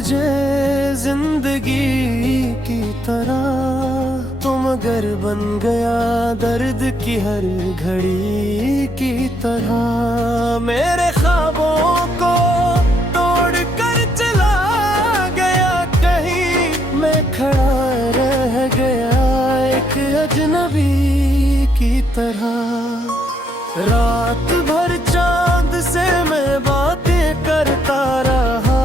तुझे जिंदगी की तरह, तुम अगर बन गया दर्द की हर घड़ी की तरह। मेरे ख्वाबों को तोड़ कर चला गया कहीं, मैं खड़ा रह गया एक अजनबी की तरह। रात भर चांद से मैं बातें करता रहा,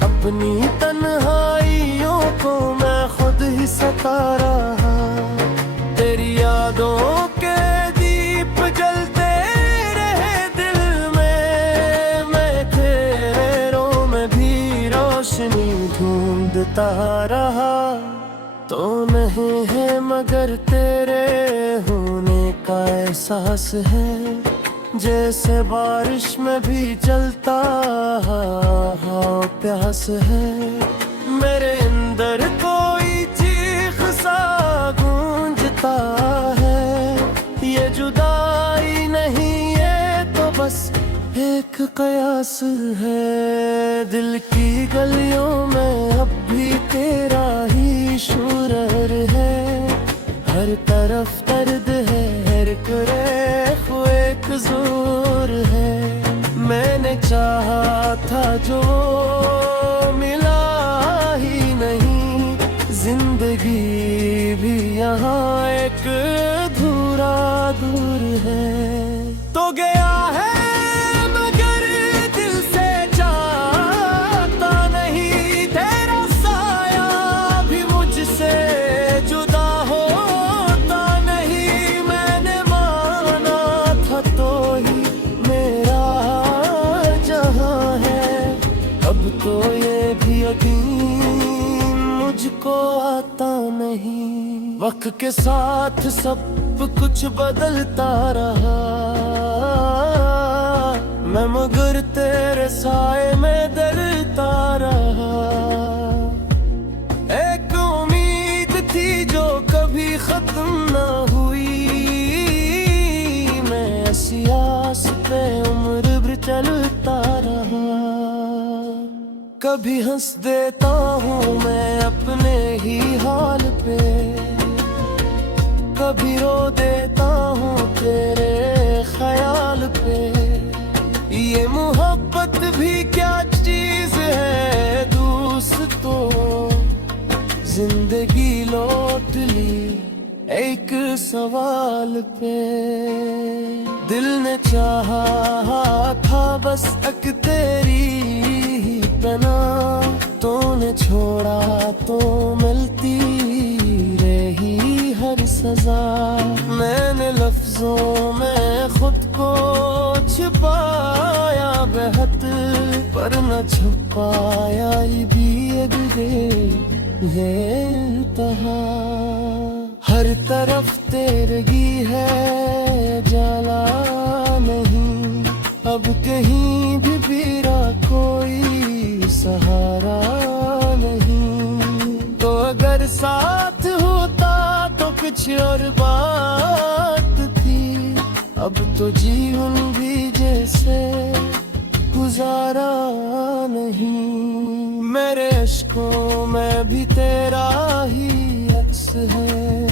अपनी तन्हाइयों को मैं खुद ही सता रहा। तेरी यादों के दीप जलते रहे दिल में, मैं तेरों में भी रोशनी ढूंढता रहा। तो नहीं है मगर तेरे होने का एहसास है, जैसे बारिश में भी चलता प्यास है। मेरे अंदर कोई चीख सा गूंजता है, ये जुदाई नहीं ये तो बस एक कयास है। दिल की गलियों में अब भी तेरा ही शोर है, हर तरफ दर्द है, हर कुरेख एक जोर है। मैंने चाहा था जो मिला ही नहीं, जिंदगी भी यहाँ एक अधूरा दूर है। तो गया है मगर दिल से जाता नहीं, तेरा साया भी मुझसे जुदा होता नहीं। मैंने माना था तो ही मेरा जहां है, अब तो ये भी यकीन मुझको आता नहीं। वक्त के साथ सब कुछ बदलता रहा, मैं मगर तेरे साए में डरता रहा। एक उम्मीद थी जो कभी खत्म ना हुई, मैं ऐसी आस पे उम्र भर चलता रहा। कभी हंस देता हूँ मैं अपने ही हाल पे, कभी रो देता हूँ तेरे ख्याल पे। ये मोहब्बत भी क्या चीज है दोस्तों, जिंदगी लौट ली एक सवाल पे। दिल ने चाहा था बस एक तेरी ही पना, तूने छोड़ा तो मिलती रही हर सजा। मैंने लफ्जों में खुद को छुपाया बेहद, पर न छुपाया भी ये तहा। हर तरफ तेरगी है जाला नहीं, अब कहीं भी मेरा कोई सहारा नहीं। तो अगर साथ होता तो कुछ और बात थी, अब तो जीवन भी जैसे गुजारा नहीं। मेरे अश्कों में भी तेरा ही अक्स है,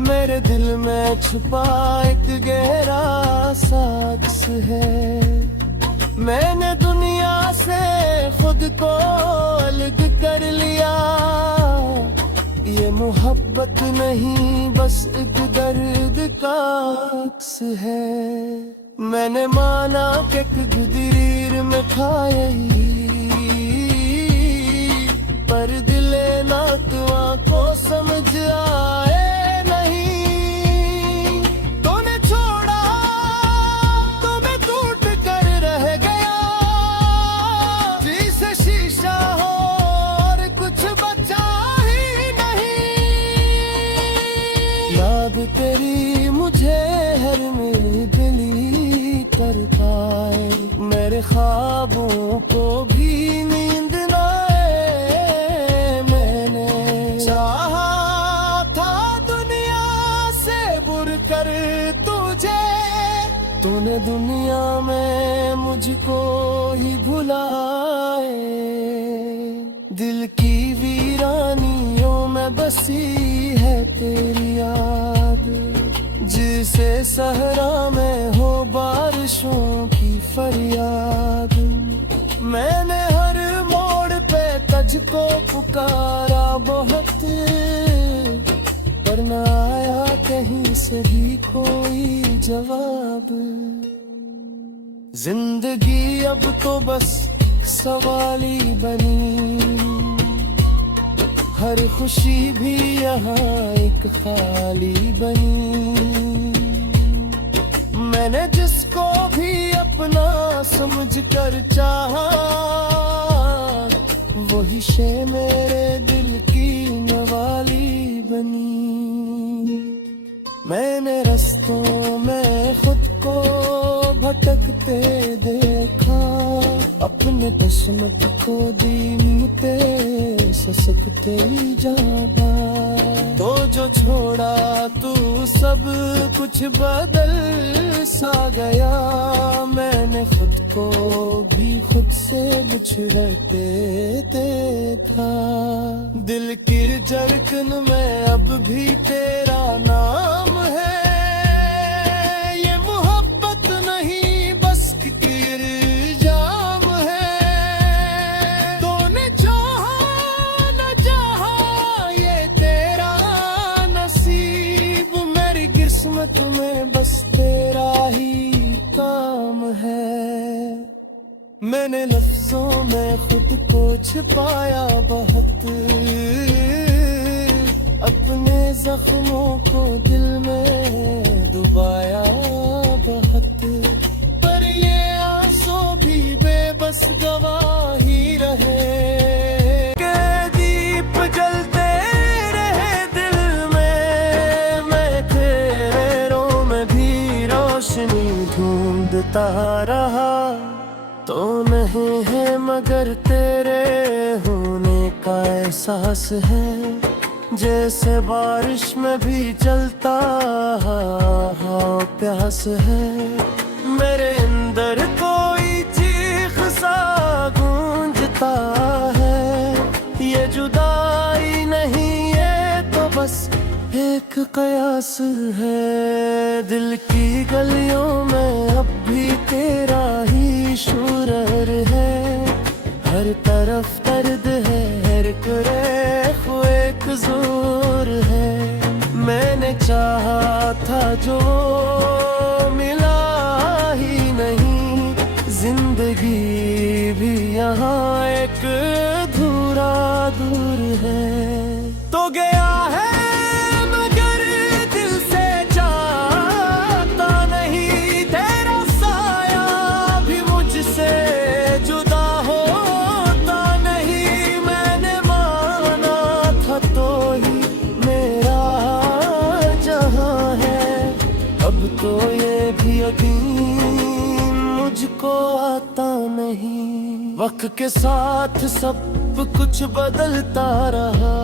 मेरे दिल में छुपा एक गहरा साक्स है। मैंने दुनिया से खुद को अलग कर लिया, ये मोहब्बत नहीं बस एक दर्द का अक्स है। मैंने माना कि गुदरीर में खाई, पर दिले नातवा को समझ आए नहीं। तूने छोड़ा तो मैं टूट कर रह गया, जैसे शीशा हो और कुछ बचा ही नहीं। याद तेरी मुझे हर में दिली करता है, मेरे ख्वाबों को दिल की वीरानियों में बसी है तेरी याद, जिसे सहरा में हो बारिशों की फरियाद। मैंने हर मोड़ पे तुझको पुकारा बहुत, पर न आया कहीं से भी कोई जवाब। जिंदगी अब तो बस सवाली बनी, हर खुशी भी यहाँ एक खाली बनी। मैंने जिसको भी अपना समझ कर चाहा, वही शे मेरे दिल की नवाली बनी। मैंने रस्तों में खुद को भटकते देखा, अपने किस्मत को दीनते ससकते जाना। तो जो छोड़ा तू सब कुछ बदल सा गया, मैंने खुद को भी खुद से बिछड़ते देखा। दिल की धड़कन में अब भी तेरा नाम है, ये मोहब्बत नहीं बस इल्जाम है। तूने चाहा न चाहा ये तेरा नसीब, मेरी किस्मत में बस तेरा ही काम है। मैंने लफ्जों में खुद को छिपाया बहुत, अपने जख्मों को दिल में डुबाया बहुत। पर ये आंसू भी बेबस गवाही रहे, के दीप जलते रहे दिल में। मैं तेरे रों में भी रोशनी ढूंढता रहा, तो नहीं है मगर तेरे होने का एहसास है। जैसे बारिश में भी चलता प्यास है, मेरे अंदर कोई चीख सा गूंजता है। ये जुदाई नहीं ये तो बस एक कयास है। दिल की गलियों में अब भी तेरा ही शोर है, हर तरफ दर्द है, हर कुरेख एक जोर है। मैंने चाहा था जो मिला ही नहीं, जिंदगी भी यहाँ एक अधूरा दूर है। तो गया है मगर दिल से चाहता नहीं, तेरा साया भी मुझसे जुदा होता नहीं। मैंने माना था तो ही मेरा जहां है, अब तो ये भी यकीन मुझको आता नहीं। वक्त के साथ सब कुछ बदलता रहा,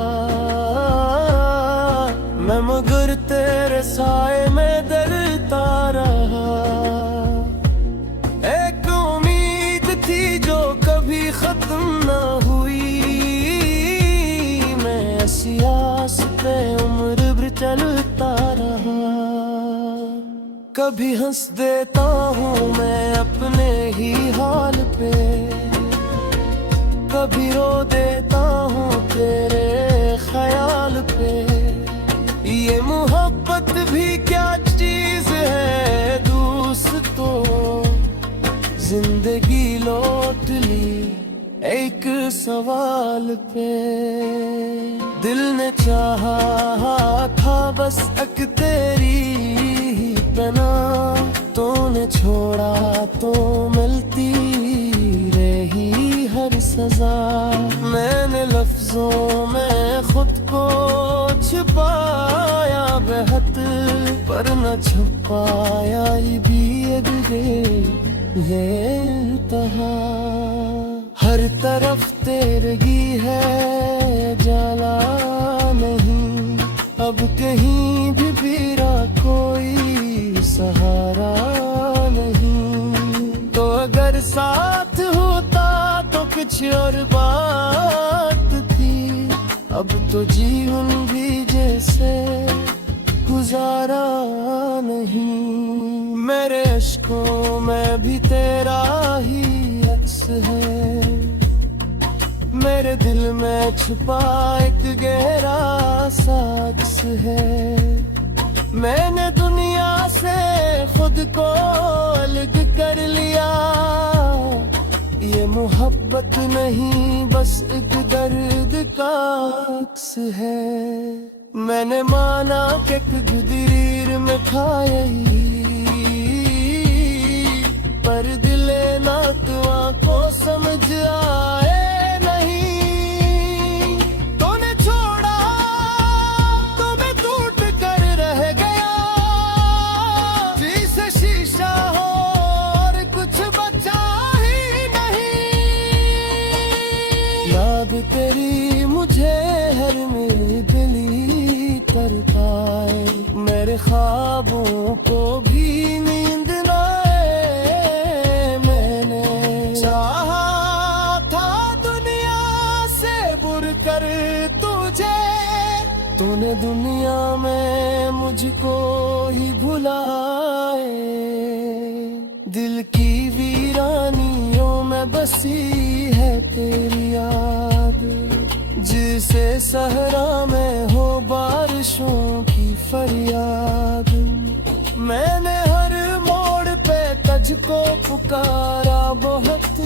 मैं मगर तेरे साए में डरता रहा। एक उम्मीद थी जो कभी खत्म ना हुई, मैं ऐसी आस पे उम्र भर चलता रहा। कभी हंस देता हूँ मैं अपने ही हाल पे, कभी रो देता हूँ तेरे ख्याल पे। ये मोहब्बत भी क्या चीज है दोस्तों, जिंदगी लौट ली एक सवाल पे। दिल ने चाहा था बस एक तेरी ही बना, तूने छोड़ा तो मिलती रही हर सजा। मैंने लफ्जों में खुद को छुपाया बेहद, पर न छुपाया भी ये तहा। हर तरफ तेरगी है जाला नहीं, अब कहीं भी मेरा कोई सहारा नहीं। तो अगर साथ होता तो कुछ और बात अब तो जीवन भी जैसे गुजारा नहीं। मेरे अश्कों में भी तेरा ही अक्स है, मेरे दिल में छुपा एक गहरा सा अक्स है। मैंने दुनिया से खुद को अलग कर लिया, ये मोहब्बत नहीं बस एक दर्द का अक्स है। मैंने माना कि गुदरीर में था यही, पर दिले नातवा को समझ आए नहीं। तूने छोड़ा तो मैं टूट कर रह गया, जैसे शीशा हो और कुछ बचा ही नहीं। याद तेरी मुझे हर मेरी दिली कर पाए, मेरे ख्वाबों को भी नींद ना आए। मैंने चाहा था दुनिया से बुर कर तुझे, तूने दुनिया में मुझको ही भुलाए। दिल की वीरानियों में बसी है तेरी याद, जिसे सहरा में हो बारिशों की फरियाद। मैंने हर मोड़ पे तुझको पुकारा बहुत,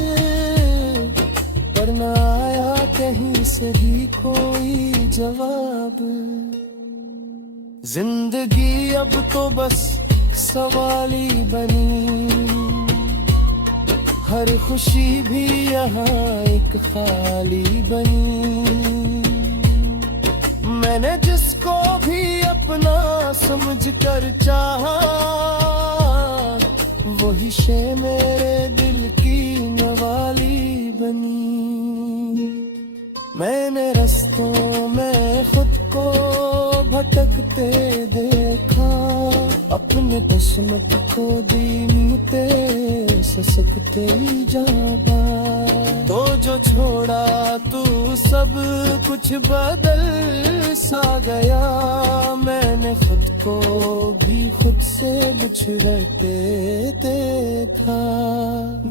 पर न आया कहीं से भी कोई जवाब। जिंदगी अब तो बस सवाल ही बनी, हर खुशी भी यहाँ एक खाली बनी। मैंने जिसको भी अपना समझ कर चाहा, वही शे मेरे दिल की नवाली बनी। मैंने रास्तों में खुद को भटकते देखा, अपने किस्मत को दीनते ससकते जाबा। तो जो छोड़ा तू सब कुछ बदल सा गया, मैंने खुद को भी खुद से बिछड़ते देखा।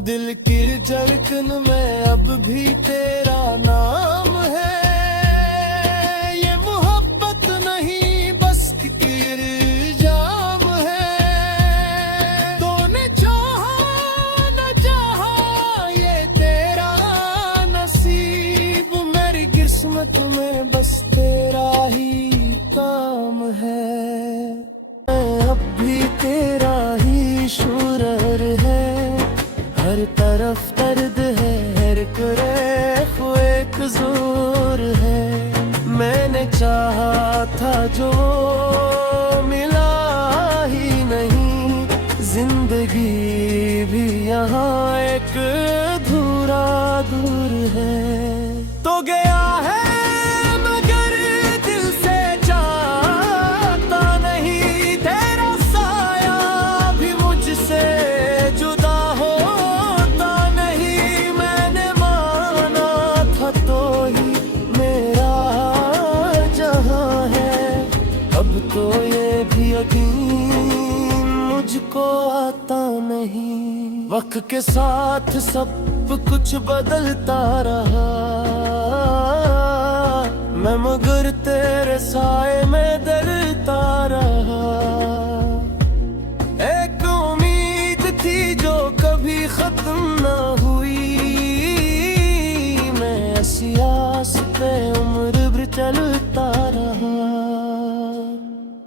दिल की धड़कन में अब भी तेरा नाम है, ये मोहब्बत नहीं बस एक इल्जाम है। तूने चाहा न चाहा ये तेरा नसीब, मेरी किस्मत में बस तेरा ही काम है। अब भी तेरा ही शुरर है, हर तरफ दर्द है, हर कुरेख एक जोर है। मैंने चाहा था जो मिला ही नहीं, जिंदगी भी यहाँ एक अधूरा दूर है। तो गया है मगर दिल से चाहता नहीं, तेरा साया भी मुझसे जुदा होता नहीं। मैंने माना था तो ही मेरा जहां है, अब तो ये भी यकीन मुझको आता नहीं। वक्त के साथ सब कुछ बदलता रहा, मैं मगर तेरे साए में डरता रहा। एक उम्मीद थी जो कभी खत्म ना हुई, मैं ऐसी आस पे उम्र भर चलता रहा।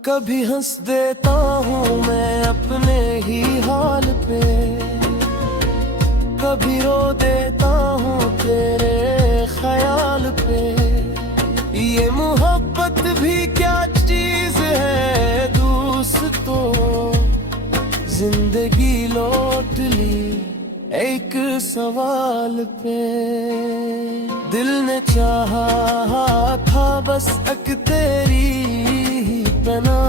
कभी हंस देता हूँ मैं अपने ही हाल पे, कभी रो देता हूँ तेरे ख्याल पे। ये मोहब्बत भी क्या चीज है दोस्तों, जिंदगी लौट ली एक सवाल पे। दिल ने चाहा था बस एक तेरी ही पना,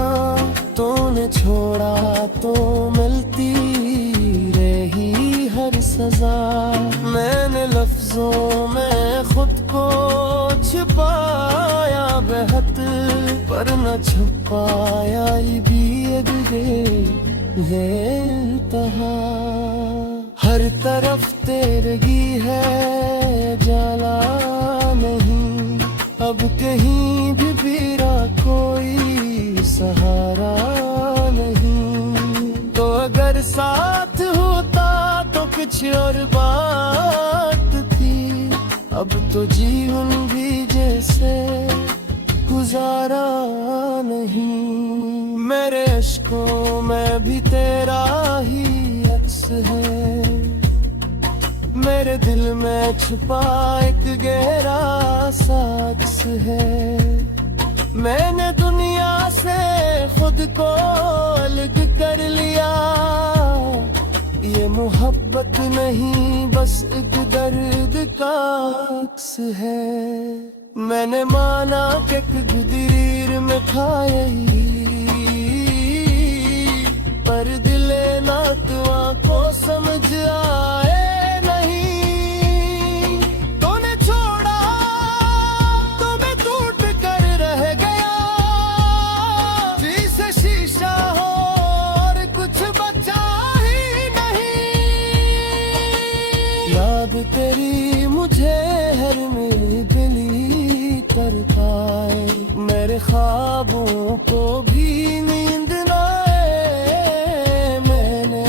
तूने छोड़ा तो मिलती रही हर सजा। मैंने लफ्जों में खुद को छिपाया बेहद पर न छुपाया भी ये इंतहा। हर तरफ तेरगी है जाला नहीं, अब कहीं भी मेरा कोई सहारा नहीं। तो अगर साथ होता तो कुछ और बात थी, अब तो जीवन भी जैसे गुजारा नहीं। मेरे अश्कों में भी तेरा ही अक्स है, मेरे दिल में छुपा एक गहरा साक्स है। मैंने दुनिया से खुद को अलग कर लिया, ये मोहब्बत नहीं बस एक दर्द का अक्स है। मैंने माना कि गुदरीर में था यही, पर दिले ना तुआ को समझ आए नहीं। तूने छोड़ा तो मैं टूट कर रह गया, जैसे शीशा हो और कुछ बचा ही नहीं। याद तेरी मुझे हर में दिली कर पाए, मेरे ख्वाबों को भी नींद ना आए। मैंने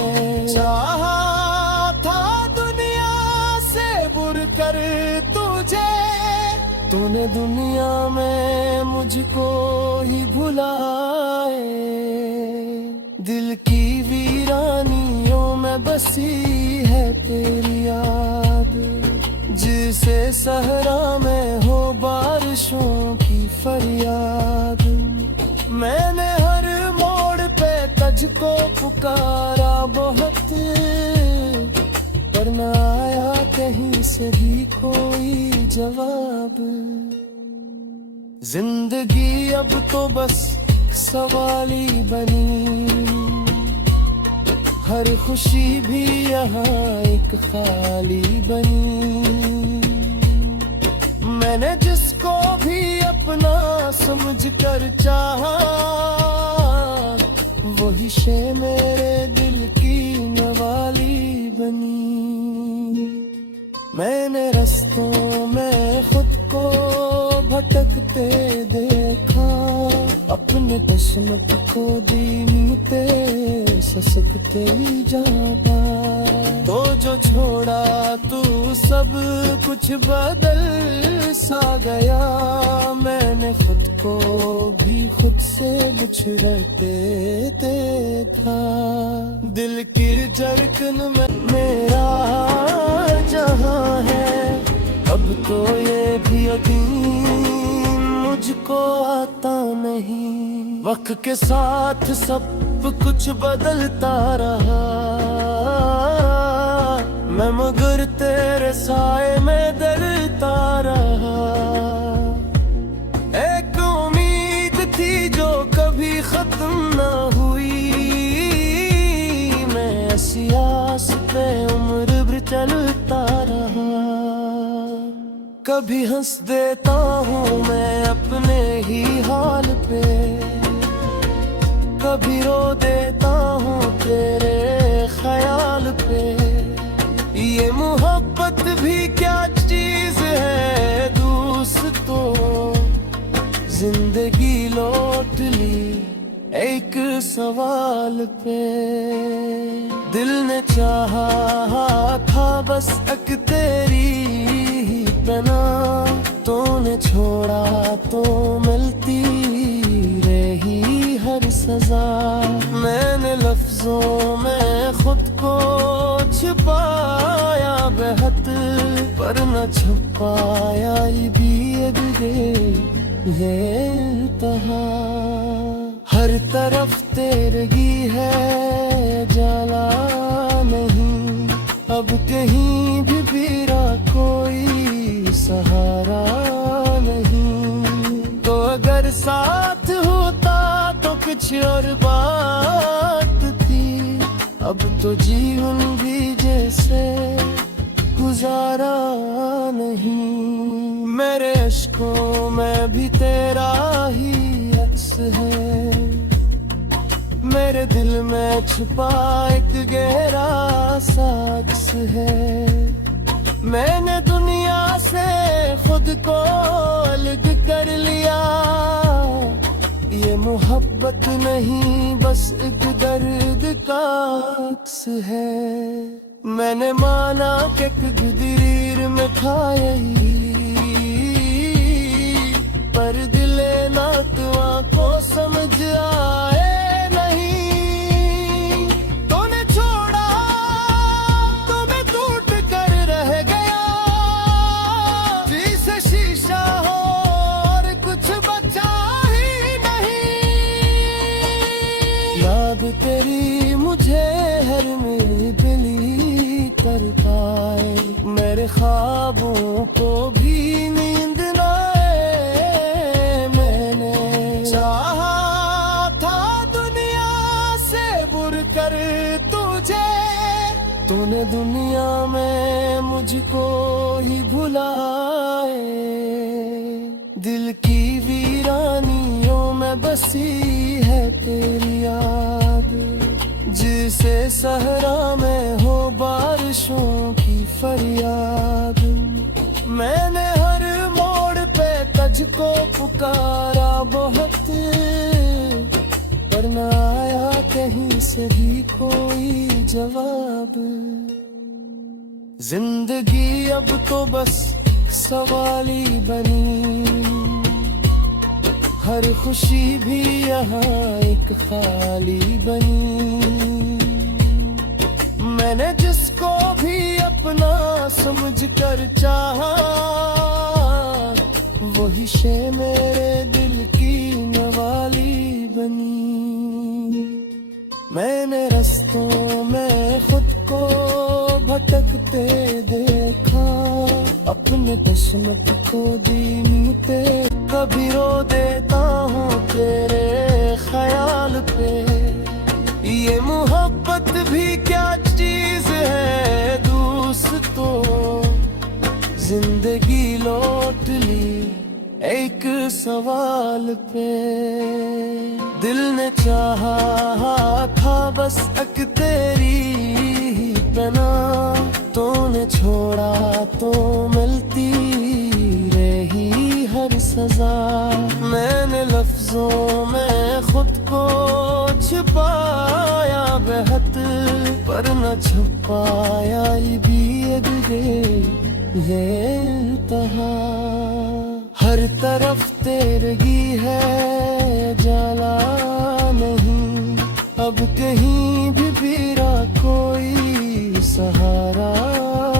चाहा था दुनिया से बुर कर तुझे, तूने दुनिया में मुझको ही भुलाए। दिल की वीरानियों में बसी है तेरी याद, जिसे सहरा में हो बारिशों की फरियाद। मैंने हर मोड़ पे तुझको पुकारा बहुत, पर न आया कहीं से भी कोई जवाब। जिंदगी अब तो बस सवाली बनी, हर खुशी भी यहाँ एक खाली बनी। मैंने जिसको भी अपना समझ कर चाहा, वही शे मेरे दिल की नवाली बनी। मैंने रास्तों में खुद को भटकते देखा, अपने किस्मत को दीन पे ससकते जाबा। तो जो छोड़ा तू सब कुछ बदल सा गया, मैंने खुद को भी खुद से बिछड़ते देखा। दिल की धड़कन में मेरा जहां है, अब तो ये भी यकीन मुझको आता नहीं। वक्त के साथ सब कुछ बदलता रहा, मैं मगर तेरे साए में डरता रहा। एक उम्मीद थी जो कभी खत्म ना हुई, मैं ऐसी आस पे उम्र भर चलता रहा। कभी हंस देता हूँ मैं अपने ही हाल पे, कभी रो देता हूँ तेरे ख्याल पे। ये मोहब्बत भी क्या चीज है दोस्तों, जिंदगी लौट ली एक सवाल पे। दिल ने चाहा था बस एक तेरी ही पना, तूने छोड़ा तो मिलती रही हर सजा। मैंने लफ्जों में खुद को छुपाया बेहद, पर न छुपाया भी ये इंतहा। हर तरफ तेरगी है जाला नहीं, अब कहीं भी मेरा कोई सहारा नहीं। तो अगर साथ होता तो कुछ और बात थी, अब तो जीवन भी जैसे गुजारा नहीं। मेरे अश्कों में भी तेरा ही अक्स है। मेरे दिल में छुपा एक गहरा साक्स है। मैंने दुनिया से खुद को अलग कर लिया। ये मोहब्बत नहीं बस एक दर्द का अक्स है। मैंने माना कि गुदरीर में था यही, पर दिले नातवा को समझ आए नहीं। तूने छोड़ा तो मैं टूट कर रह गया। जैसे शीशा हो और कुछ बचा ही नहीं। याद तेरी मुझे हर मेरी दिली कर पाए। मेरे ख्वाबों को भी नींद न आए। मैंने चाहा था दुनिया से बुर कर तुझे। तूने दुनिया में मुझको ही भुलाए। दिल की वीरानियों में बसी है तेरी याद। जिसे सहरा में हो बारिशों की फरियाद। मैंने हर मोड़ पे तुझको पुकारा बहुत, पर न आया कहीं से भी कोई जवाब। जिंदगी अब तो बस सवाल ही बनी। हर खुशी भी यहाँ एक खाली बनी। मैंने जिसको भी अपना समझ कर चाहा, वही शे मेरे दिल की नवाली बनी। मैंने रस्तों में खुद को भटकते देखा। अपने किस्मत को दीनी ते कभी रो देता हूँ तेरे ख्याल पे। ये मोहब्बत भी क्या चीज है दोस्तों। जिंदगी लौट ली एक सवाल पे। दिल ने चाहा था बस एक तेरी ही पना। तूने छोड़ा तो मिलती रही हर सजा। मैंने लफ्जों में खुद को छिपाया बेहद, पर न छुपाया ये भी ये इंतहा। हर तरफ तेरगी है जाला नहीं। अब कहीं भी मेरा कोई सहारा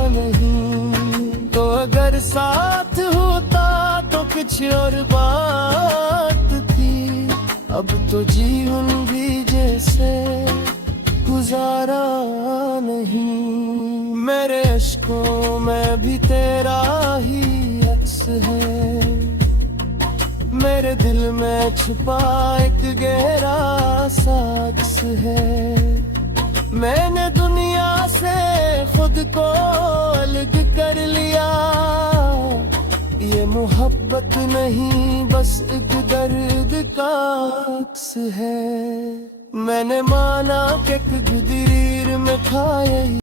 नहीं। तो अगर साथ होता तो कुछ और बात थी। अब तो जीवन भी जैसे गुजारा नहीं। मेरे अश्कों में भी तेरा ही अक्स है। मेरे दिल में छुपा एक गहरा साक्स है। मैंने दुनिया से खुद को अलग कर लिया। ये मोहब्बत नहीं बस एक दर्द का अक्स है। मैंने माना कि गुदरीर में था यही।